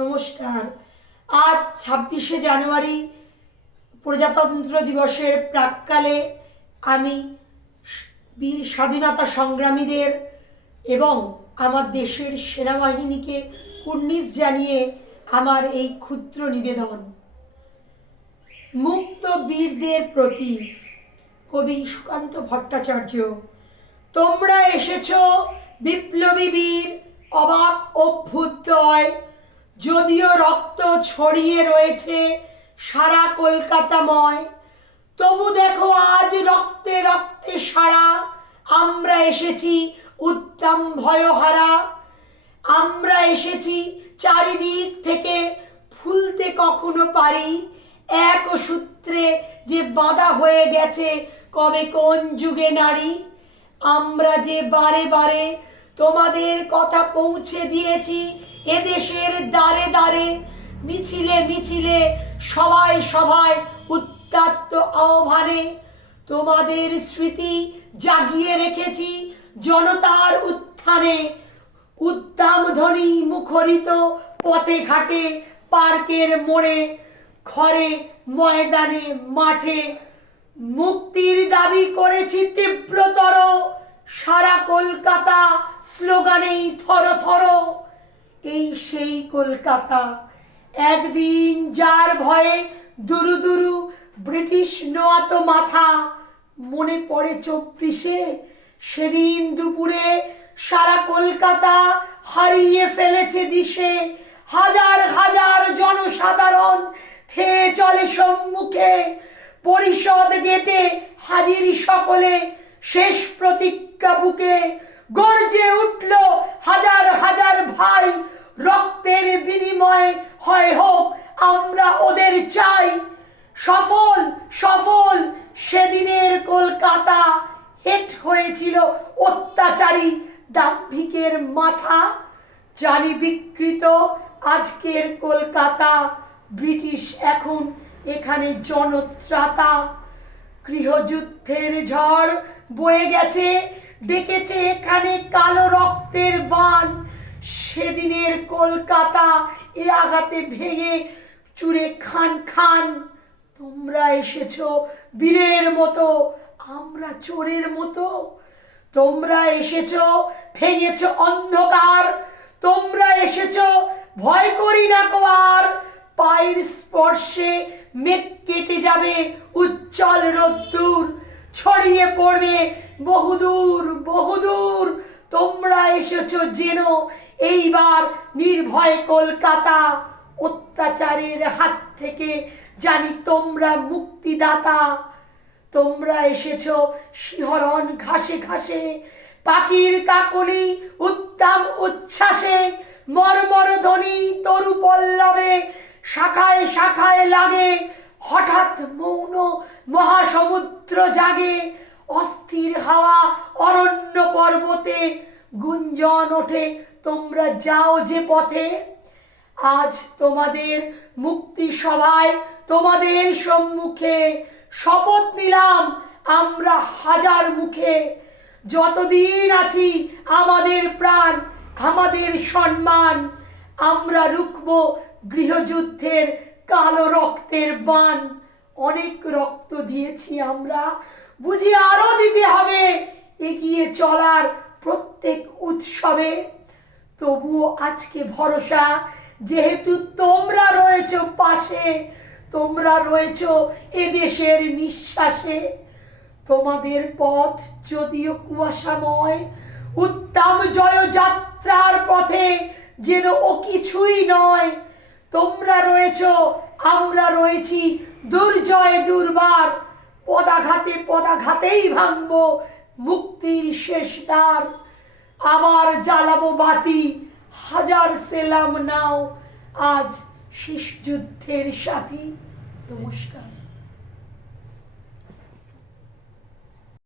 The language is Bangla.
নমস্কার। আজ ছাব্বিশে জানুয়ারি প্রজাতন্ত্র দিবসের প্রাককালে আমি বীর স্বাধীনতা সংগ্রামীদের এবং আমার দেশের সেনাবাহিনীকে কুর্নিশ জানিয়ে আমার এই ক্ষুদ্র নিবেদন। মুক্ত বীরদের প্রতি কবি সুকান্ত ভট্টাচার্য, তোমরা এসেছ বিপ্লবী বীর অবাক অভ্যুদয় যদিও রক্ত ছড়িয়ে রয়েছে সারা কলকাতাময়, তবু দেখো আজ রক্তে রক্তে সারা, আমরা এসেছি উত্তম ভয়হারা। আমরা এসেছি চারিদিক থেকে ফুলতে কখনো পারি, এক সূত্রে যে বাঁধা হয়ে গেছে কবে কোন যুগে নারী। আমরা যে বারে বারে তোমাদের কথা পৌঁছে দিয়েছি এদেশের দ্বারে দ্বারে, মিছিলে মিছিলে সবাই সবাই উত্তাত্ত আহ্বানে তোমাদের স্মৃতি জাগিয়ে রেখেছি জনতার উত্থানে। উদ্দাম ধ্বনি মুখরিত পথে ঘাটে, পার্কের মোড়ে ঘরে ময়দানে, মাঠে। মুক্তির দাবি করেছি তীব্রতর, সারা কলকাতা স্লোগানেই থর থর এই সেই কলকাতা। একদিন যার ভয়ে দুরু দুরু ব্রিটিশ নোয়াত মাথা মনে পড়ে চব্বিশে, সেদিন দুপুরে সারা কলকাতা হারিয়ে ফেলেছে দিশে। হাজার হাজার জনসাধারণ থেয়ে চলে সম্মুখে। পরিষদ গেটে হাজির সকলে শেষ প্রতিজ্ঞা বুকে গর্জে উঠল হাজার হাজার ভাই। রক্তের বিনিময়ে হয় হোক, আমরা ওদের চাই। সফল সফল, সেদিনের কলকাতা। হেট হয়েছিল অত্যাচারী দাম্ভিকের মাথা। জানি বিকৃত আজকের কলকাতা। ব্রিটিশ এখন এখানে জনত্রাতা। গৃহযুদ্ধের ঝড় বয়ে গেছে ডেকেছে এখানে কালো রক্তের বান। সেদিনের কলকাতা এ আঘাতে ভেঙে চুরে খান খান। তোমরা এসেছ বীরের মতো, আমরা চোরের মতো। তোমরা এসেছ, ভেঙেছো অন্ধকার। তোমরা এসেছ, ভয় করি না কো আর। পায়ের স্পর্শে মেঘ কেটে যাবে উজ্জ্বল রোদ্দুর। ছড়িয়ে পড়বে। বহুদূর বহুদূর তোমরা এসেছ যেন এইবার নির্ভয় কলকাতা অত্যাচারের হাত থেকে জানি তোমরা মুক্তিদাতা। তোমরা এসেছ শিহরণ ঘাসে ঘাসে, পাখির কাকলি উত্তাম উচ্ছ্বাসে, মর্মর ধ্বনি তরু পল্লবে শাখায় শাখায় লাগে হঠাৎ মৌন মহাসমুদ্র জাগে, অস্থির হাওয়া অরণ্য পর্বতে গুঞ্জন ওঠে, তোমরা যাও যে পথে। আজ তোমাদের মুক্তি সভায় তোমাদের সম্মুখে শপথ নিলাম আমরা হাজার মুখে। যতদিন আছি আমাদের প্রাণ, আমাদের সম্মান, আমরা রুখব গৃহযুদ্ধের কালো রক্তের বান। অনেক রক্ত দিয়েছি আমরা। বুঝি আরও দিতে হবে। এগিয়ে চলার প্রত্যেক উৎসবে। তবুও আজকে ভরসা, যেহেতু তোমরা রয়েছো পাশে, তোমরা রয়েছো এদেশের নিঃশ্বাসে। তোমাদের পথ যদিও কুয়াশাময় উত্তম জয় যাত্রার পথে যেন ও কিছুই নয় তোমরা রয়েছ, আমরা রয়েছি দুর্জয় দুর্বার। পদাঘাতে পদাঘাতেই ভাঙব মুক্তির শেষ দ্বার। আবার জ্বালাবো বাতি, হাজার সেলাম নাও। আজ শেষ যুদ্ধের সাথী। নমস্কার।